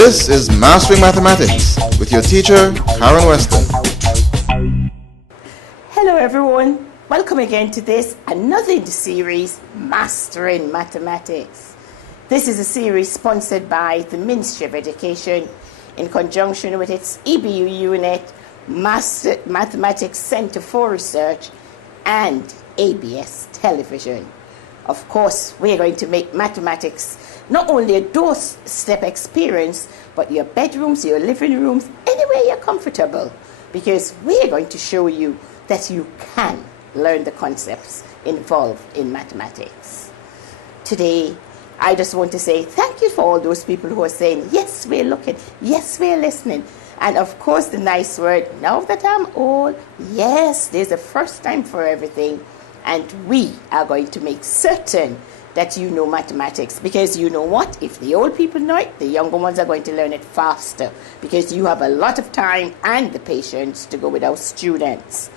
This is Mastering Mathematics with your teacher, Karen Weston. Hello everyone, welcome again to this, another in the series, Mastering Mathematics. This is a series sponsored by the Ministry of Education in conjunction with its EBU unit, Mathematics Center for Research, and ABS Television. Of course, we're going to make mathematics not only a doorstep experience, but your bedrooms, your living rooms, anywhere you're comfortable, because we're going to show you that you can learn the concepts involved in mathematics. Today, I just want to say thank you for all those people who are saying, yes, we're looking, yes, we're listening. And of course, the nice word, now that I'm old, yes, there's a first time for everything. And we are going to make certain that you know mathematics, because you know what? If the old people know it, the younger ones are going to learn it faster, because you have a lot of time and the patience to go with our students.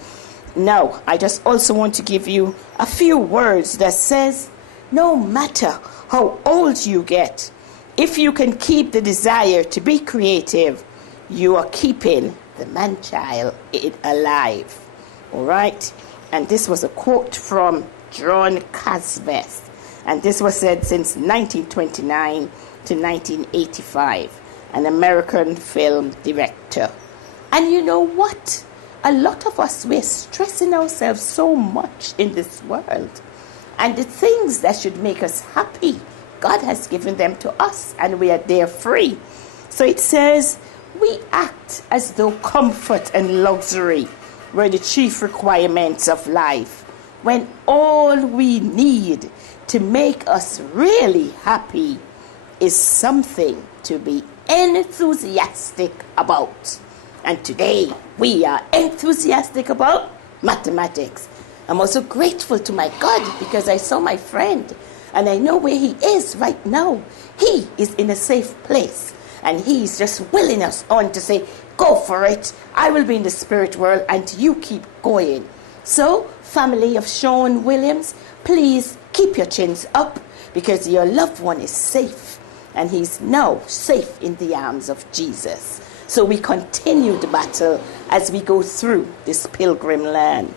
Now, I just also want to give you a few words that says, no matter how old you get, if you can keep the desire to be creative, you are keeping the man-child alive. All right? And this was a quote from John Cassavetes. And this was said since 1929 to 1985, an American film director. And you know what? A lot of us, we're stressing ourselves so much in this world. And the things that should make us happy, God has given them to us, and we are there free. So it says, we act as though comfort and luxury were the chief requirements of life, when all we need to make us really happy is something to be enthusiastic about. And today, we are enthusiastic about mathematics. I'm also grateful to my God because I saw my friend and I know where he is right now. He is in a safe place and he's just willing us on to say, go for it. I will be in the spirit world and you keep going. So, family of Sean Williams, please keep your chins up because your loved one is safe and he's now safe in the arms of Jesus. So we continue the battle as we go through this pilgrim land.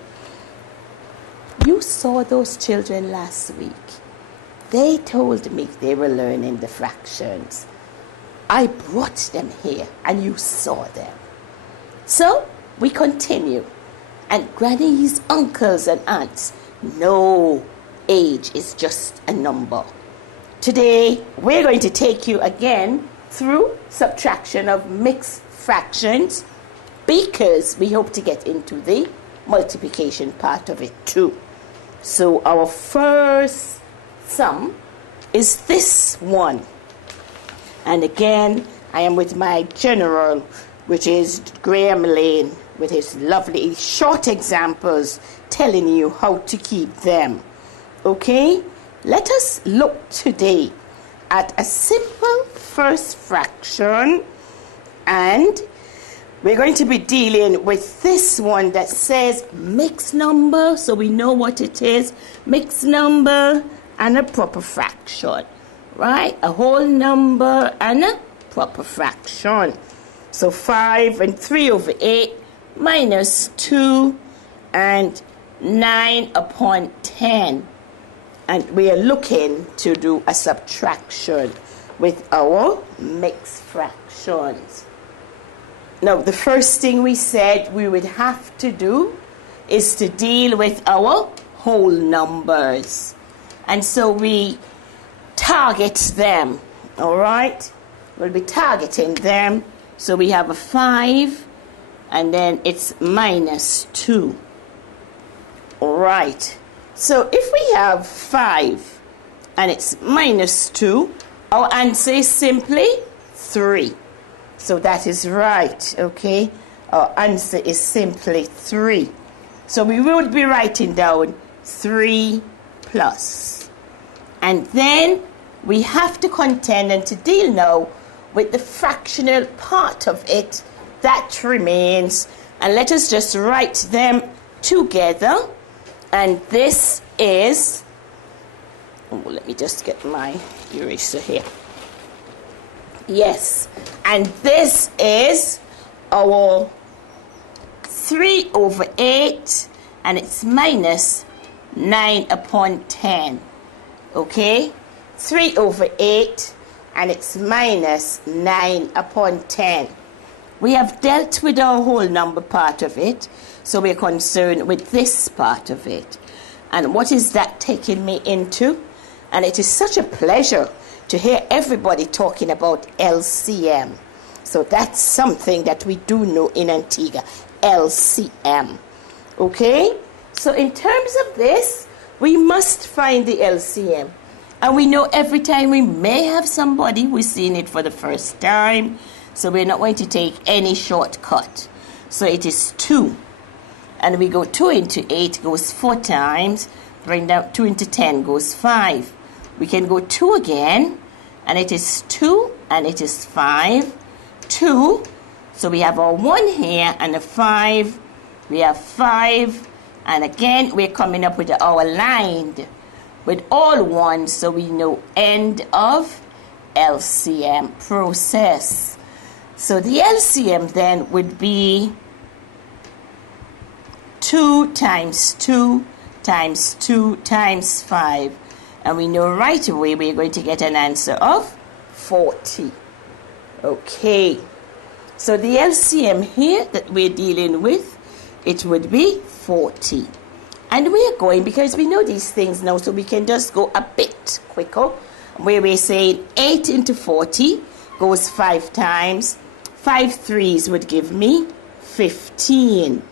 You saw those children last week. They told me they were learning the fractions. I brought them here and you saw them. So we continue. And grannies, uncles, and aunts, no age is just a number. Today, we're going to take you again through subtraction of mixed fractions, because we hope to get into the multiplication part of it too. So our first sum is this one. And again, I am with my general, which is Graham Lane, with his lovely short examples telling you how to keep them. Okay? Let us look today at a simple first fraction, and we're going to be dealing with this one that says mixed number, so we know what it is. Mixed number and a proper fraction, right? A whole number and a proper fraction. So 5 and 3 over 8 minus 2 and 9 upon 10. And we are looking to do a subtraction with our mixed fractions. Now, the first thing we said we would have to do is to deal with our whole numbers. And so we target them, all right? We'll be targeting them. So we have a 5, and then it's minus 2. All right. So if we have 5 and it's minus 2, our answer is simply 3. So that is right, okay? Our answer is simply 3. So we would be writing down 3 plus. And then we have to contend and to deal now with the fractional part of it that remains. And let us just write them together. And this is, let me just get my eraser here. Yes, and this is our 3 over 8, and it's minus 9 upon 10. Okay? 3 over 8, and it's minus 9 upon 10. We have dealt with our whole number part of it, so we're concerned with this part of it. And what is that taking me into? And it is such a pleasure to hear everybody talking about LCM. So that's something that we do know in Antigua, LCM. Okay? So in terms of this, we must find the LCM. And we know every time we may have somebody who's seeing it for the first time, so we're not going to take any shortcut. So it is 2. And we go 2 into 8 goes 4 times. Bring down 2 into 10 goes 5. We can go 2 again, and it is 2, and it is 5. 2. So we have our 1 here, and a 5. We have 5. And again, we're coming up with our line with all 1, so we know end of LCM process. So the LCM then would be 2 times 2 times 2 times 5. And we know right away we're going to get an answer of 40. Okay. So the LCM here that we're dealing with, it would be 40. And we're going, because we know these things now, so we can just go a bit quicker, where we're saying 8 into 40 goes 5 times. 5 3s would give me 15.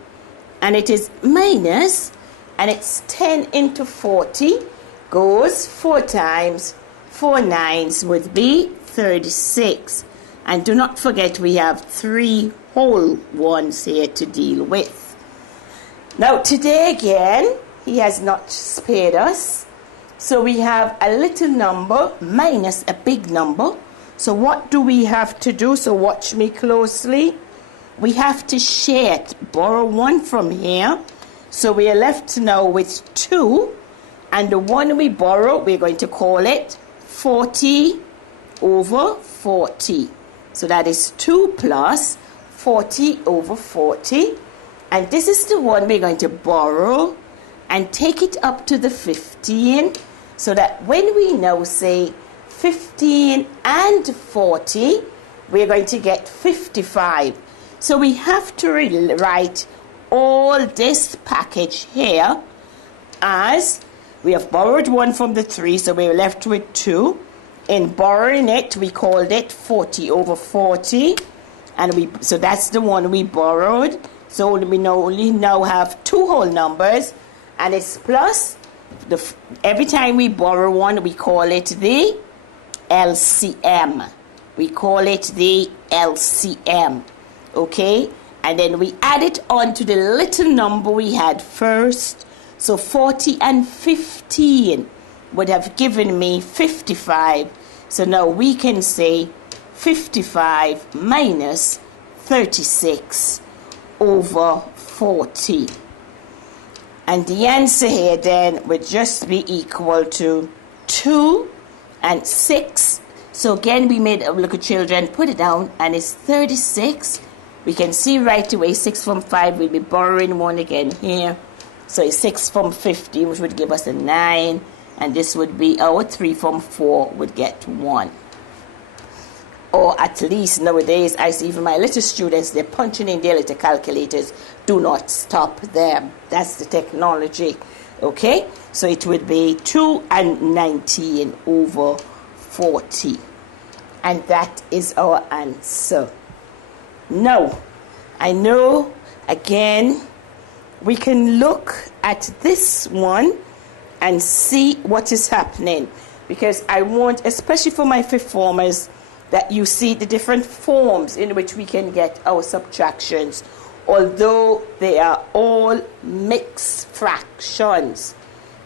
And it is minus, and it's 10 into 40 goes 4 times. 4 9s would be 36. And do not forget we have 3 whole ones here to deal with. Now today again, he has not spared us. So we have a little number minus a big number. So what do we have to do? So watch me closely. We have to share it, borrow 1 from here. So we are left now with 2. And the 1 we borrow, we're going to call it 40 over 40. So that is 2 plus 40 over 40. And this is the one we're going to borrow and take it up to the 15. So that when we now say 15 and 40, we're going to get 55. So we have to write all this package here as we have borrowed 1 from the 3, so we're left with 2. In borrowing it, we called it 40 over 40. And so that's the one we borrowed. So we only now have 2 whole numbers. And it's plus, every time we borrow 1, we call it the LCM. We call it the LCM. Okay? And then we add it on to the little number we had first. So 40 and 15 would have given me 55. So now we can say 55 minus 36 over 40. And the answer here then would just be equal to 2 and 6. So again, we made, look at children, put it down, and it's 36. We can see right away 6 from 5, we'll be borrowing 1 again here. So it's 6 from 50, which would give us a 9. And this would be our 3 from 4 would get 1. Or at least nowadays, I see even my little students, they're punching in their little calculators. Do not stop them. That's the technology. Okay? So it would be 2 and 19 over 40. And that is our answer. Now, I know, again, we can look at this one and see what is happening. Because I want, especially for my fifth formers, that you see the different forms in which we can get our subtractions, although they are all mixed fractions.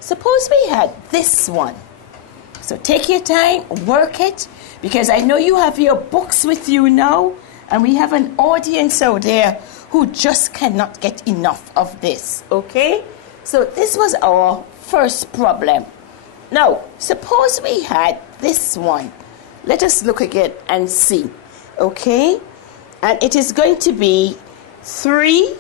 Suppose we had this one. So take your time, work it, because I know you have your books with you now, and we have an audience out there who just cannot get enough of this, okay? So this was our first problem. Now, suppose we had this one. Let us look again and see. Okay? And it is going to be 3,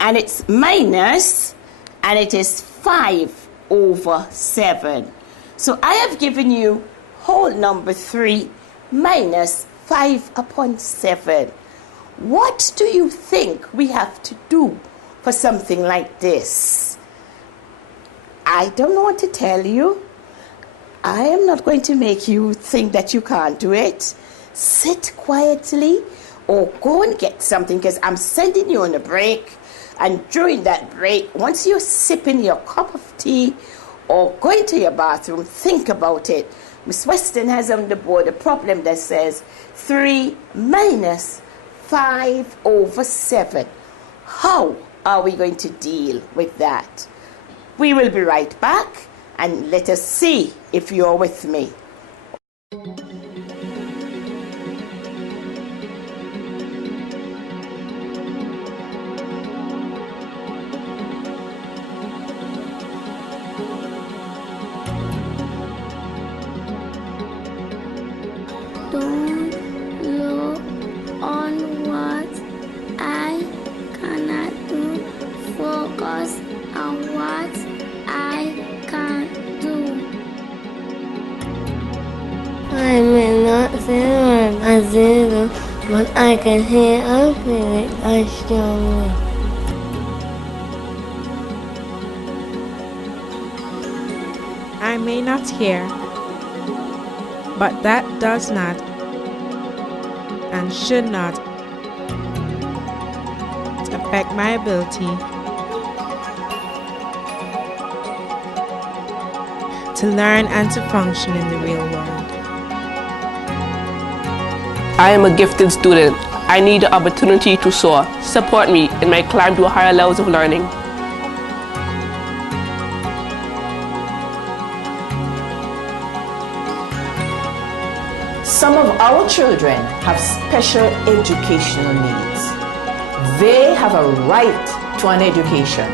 and it's minus, and it is 5 over 7. So I have given you whole number 3 minus 5 upon 7. What do you think we have to do for something like this? I don't know what to tell you. I am not going to make you think that you can't do it. Sit quietly or go and get something, because I'm sending you on a break. And during that break, once you're sipping your cup of tea or going to your bathroom, think about it. Miss Weston has on the board a problem that says 3 minus 5 over 7. How are we going to deal with that? We will be right back, and let us see if you're with me. Don't look on what I cannot do. Focus on what I can do. I may not say what I do, but I can hear and feel it as strongly. I may not hear, but that does not and should not affect my ability to learn and to function in the real world. I am a gifted student. I need the opportunity to soar. Support me in my climb to higher levels of learning. Some of our children have special educational needs. They have a right to an education.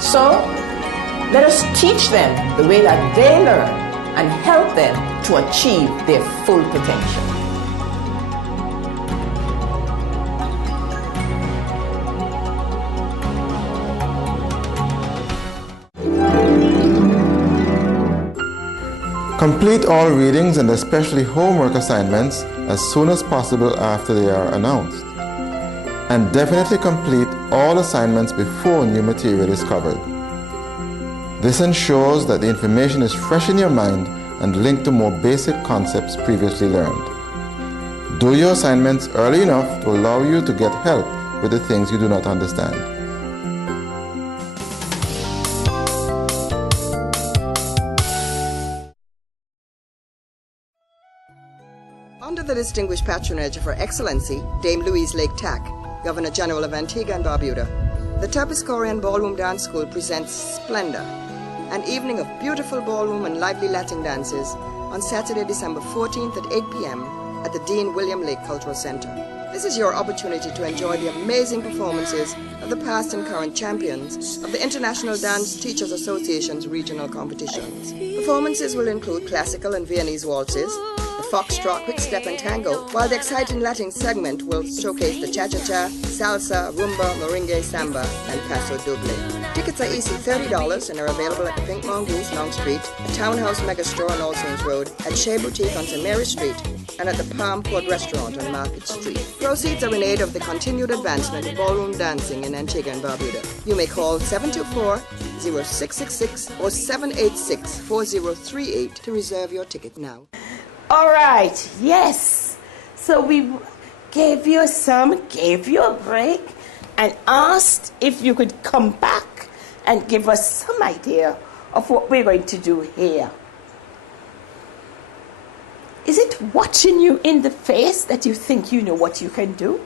So let us teach them the way that they learn and help them to achieve their full potential. Complete all readings and especially homework assignments as soon as possible after they are announced. And definitely complete all assignments before new material is covered. This ensures that the information is fresh in your mind and linked to more basic concepts previously learned. Do your assignments early enough to allow you to get help with the things you do not understand. Under the distinguished patronage of Her Excellency, Dame Louise Lake Tack, Governor General of Antigua and Barbuda, the Terpsichorean Ballroom Dance School presents Splendor, an evening of beautiful ballroom and lively Latin dances on Saturday, December 14th at 8 p.m. at the Dean William Lake Cultural Center. This is your opportunity to enjoy the amazing performances of the past and current champions of the International Dance Teachers Association's regional competitions. Performances will include classical and Viennese waltzes, the foxtrot, quick-step and tango, while the exciting Latin segment will showcase the cha-cha-cha, salsa, rumba, merengue, samba, and paso doble. Tickets are easy $30 and are available at the Pink Mongoose, Long Street, at Townhouse Megastore on All Saints Road, at Shea Boutique on St. Mary Street, and at the Palm Court Restaurant on Market Street. Proceeds are in aid of the continued advancement of ballroom dancing in Antigua and Barbuda. You may call 724-0666 or 786-4038 to reserve your ticket now. All right, yes. So we gave you a break, and asked if you could come back and give us some idea of what we're going to do here. Is it watching you in the face that you think you know what you can do?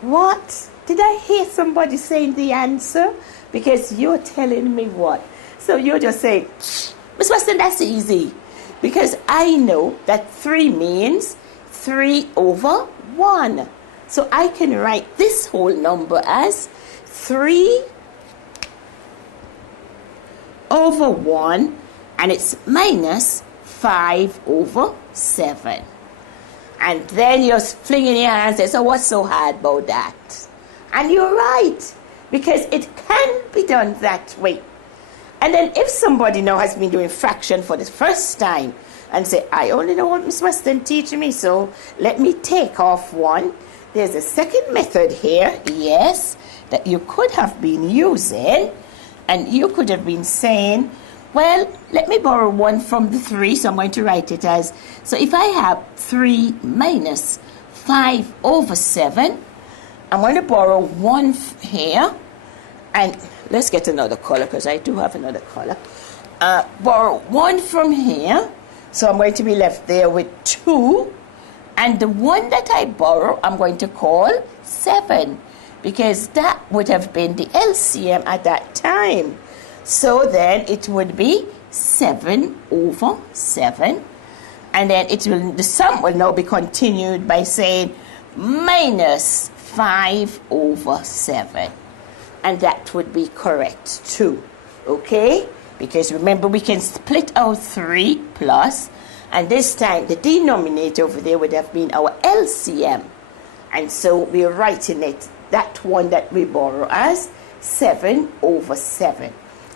What? Did I hear somebody saying the answer? Because you're telling me what? So you're just saying, Miss Weston, that's easy. Because I know that 3 means 3 over 1. So I can write this whole number as 3 over 1, and it's minus 5 over 7. And then you're flinging your hands and say, so what's so hard about that? And you're right, because it can be done that way. And then if somebody now has been doing fraction for the first time and say, I only know what Miss Weston teaching me, so let me take off 1. There's a second method here, yes, that you could have been using, and you could have been saying, well, let me borrow 1 from the 3, so I'm going to write it as, so if I have 3 minus 5 over 7, I'm going to borrow 1 here, and let's get another color, because I do have another color. Borrow 1 from here, so I'm going to be left there with 2, and the 1 that I borrow, I'm going to call 7, because that would have been the LCM at that time. So then it would be 7 over 7, and then the sum will now be continued by saying minus 5 over 7. And that would be correct too, okay? Because remember, we can split out 3 plus, and this time the denominator over there would have been our LCM. And so we're writing it, that one that we borrow, as 7 over 7.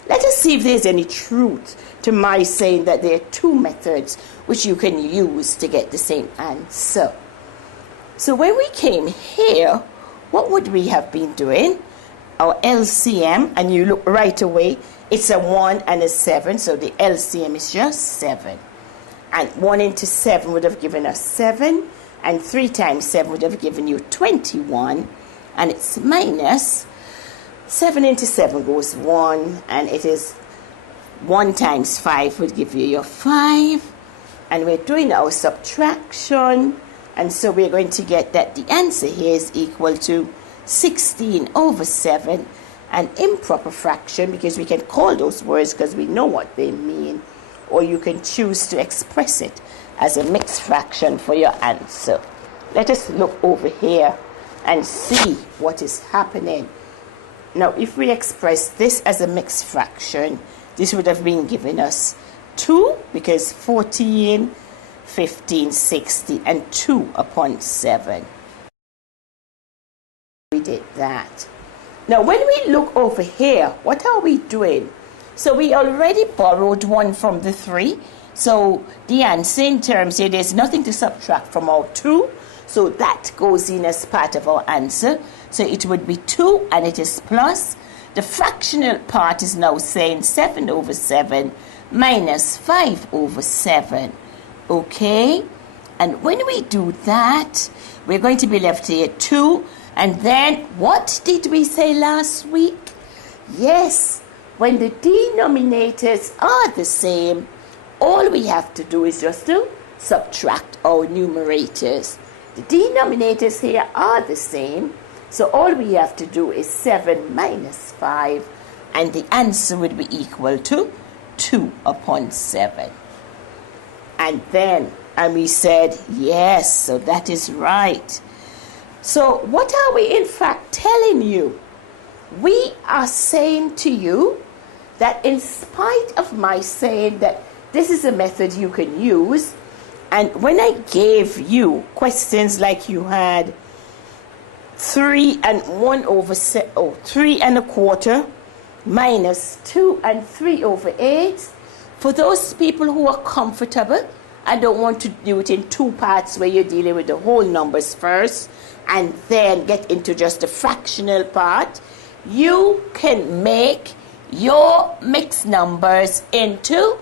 Let us see if there's any truth to my saying that there are 2 methods which you can use to get the same answer. So when we came here, what would we have been doing? Our LCM, and you look right away, it's a 1 and a 7, so the LCM is just 7. And 1 into 7 would have given us 7, and 3 times 7 would have given you 21, and it's minus 7 into 7 goes 1, and it is 1 times 5 would give you your 5, and we're doing our subtraction, and so we're going to get that the answer here is equal to 16 over 7, an improper fraction, because we can call those words because we know what they mean, or you can choose to express it as a mixed fraction for your answer. Let us look over here and see what is happening. Now, if we express this as a mixed fraction, this would have been giving us 2, because 14, 15, 60, and 2 upon 7. We did that. Now, when we look over here, what are we doing? So we already borrowed 1 from the 3. So the answer in terms here, there's nothing to subtract from our 2. So that goes in as part of our answer. So it would be 2, and it is plus. The fractional part is now saying 7 over 7 minus 5 over 7. Okay? And when we do that, we're going to be left here 2. And then, what did we say last week? Yes, when the denominators are the same, all we have to do is just to subtract our numerators. The denominators here are the same, so all we have to do is 7 minus 5, and the answer would be equal to 2 upon 7. And then, and we said, yes, so that is right. So what are we in fact telling you? We are saying to you that in spite of my saying that this is a method you can use, and when I gave you questions like you had 3 and 1 over 3 and a quarter minus 2 and 3 over 8, for those people who are comfortable and don't want to do it in 2 parts where you're dealing with the whole numbers first and then get into just the fractional part, you can make your mixed numbers into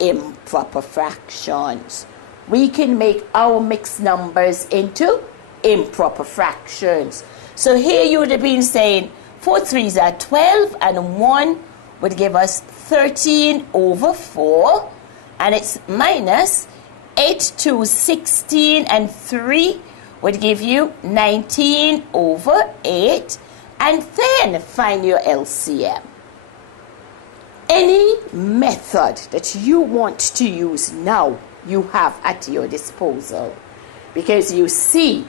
improper fractions. We can make our mixed numbers into improper fractions. So here you would have been saying 4 3s are 12, and 1 would give us 13 over 4, and it's minus 8 2 16, and 3 would give you 19 over 8, and then find your LCM. Any method that you want to use now, you have at your disposal, because you see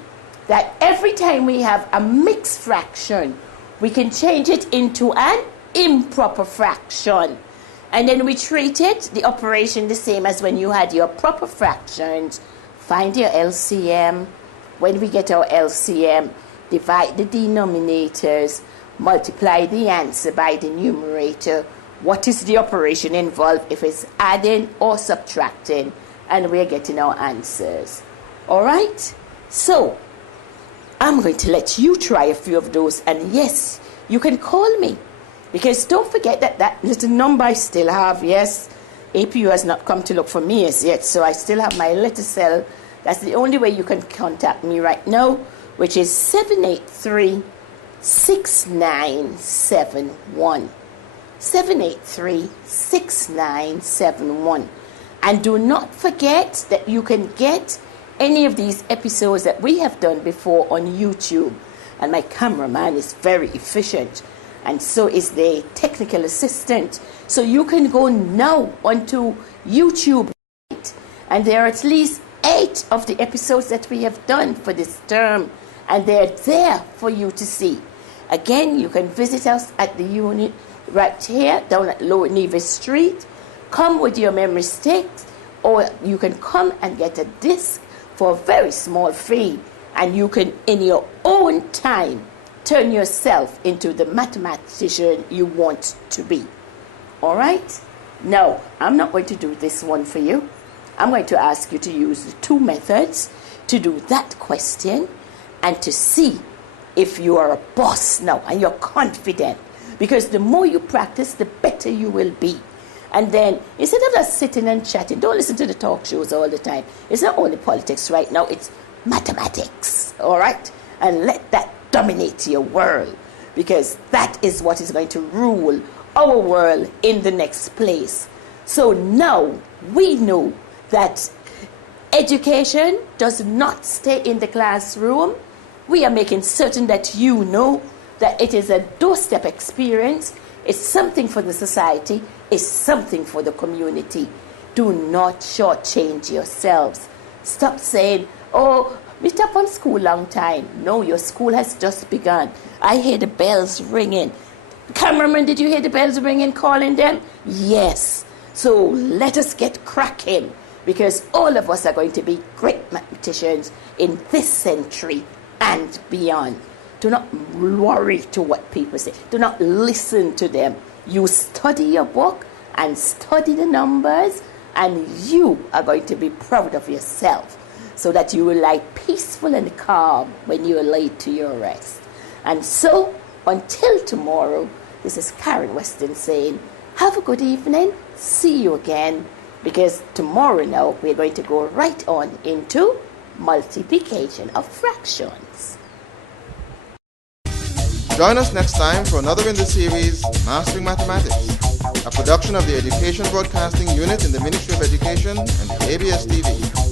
that every time we have a mixed fraction, we can change it into an improper fraction. And then we treated the operation the same as when you had your proper fractions. Find your LCM. When we get our LCM, divide the denominators, multiply the answer by the numerator. What is the operation involved if it's adding or subtracting? And we're getting our answers. All right? So, I'm going to let you try a few of those. And yes, you can call me. Because don't forget that little number I still have, yes. APU has not come to look for me as yet, so I still have my little cell. That's the only way you can contact me right now, which is 783-6971. 783-6971. And do not forget that you can get any of these episodes that we have done before on YouTube. And my cameraman is very efficient. And so is the technical assistant. So you can go now onto YouTube. And there are at least 8 of the episodes that we have done for this term. And they're there for you to see. Again, you can visit us at the unit right here down at Lower Nevis Street. Come with your memory sticks, or you can come and get a disc for a very small fee, and you can, in your own time, turn yourself into the mathematician you want to be. All right? Now, I'm not going to do this one for you. I'm going to ask you to use the 2 methods to do that question and to see if you are a boss now and you're confident. Because the more you practice, the better you will be. And then, instead of just sitting and chatting, don't listen to the talk shows all the time. It's not only politics right now, it's mathematics, all right? And let that dominate your world, because that is what is going to rule our world in the next place. So now we know that education does not stay in the classroom. We are making certain that you know that it is a doorstep experience. It's something for the society. It's something for the community. Do not shortchange yourselves. Stop saying, oh, we stopped on school long time. No, your school has just begun. I hear the bells ringing. Cameraman, did you hear the bells ringing, calling them? Yes. So let us get cracking, because all of us are going to be great mathematicians in this century and beyond. Do not worry to what people say. Do not listen to them. You study your book and study the numbers, and you are going to be proud of yourself, so that you will lie peaceful and calm when you are laid to your rest. And so, until tomorrow, this is Karen Weston saying, have a good evening. See you again, because tomorrow now we're going to go right on into multiplication of fractions. Join us next time for another in the series, Mastering Mathematics, a production of the Education Broadcasting Unit in the Ministry of Education and ABS TV.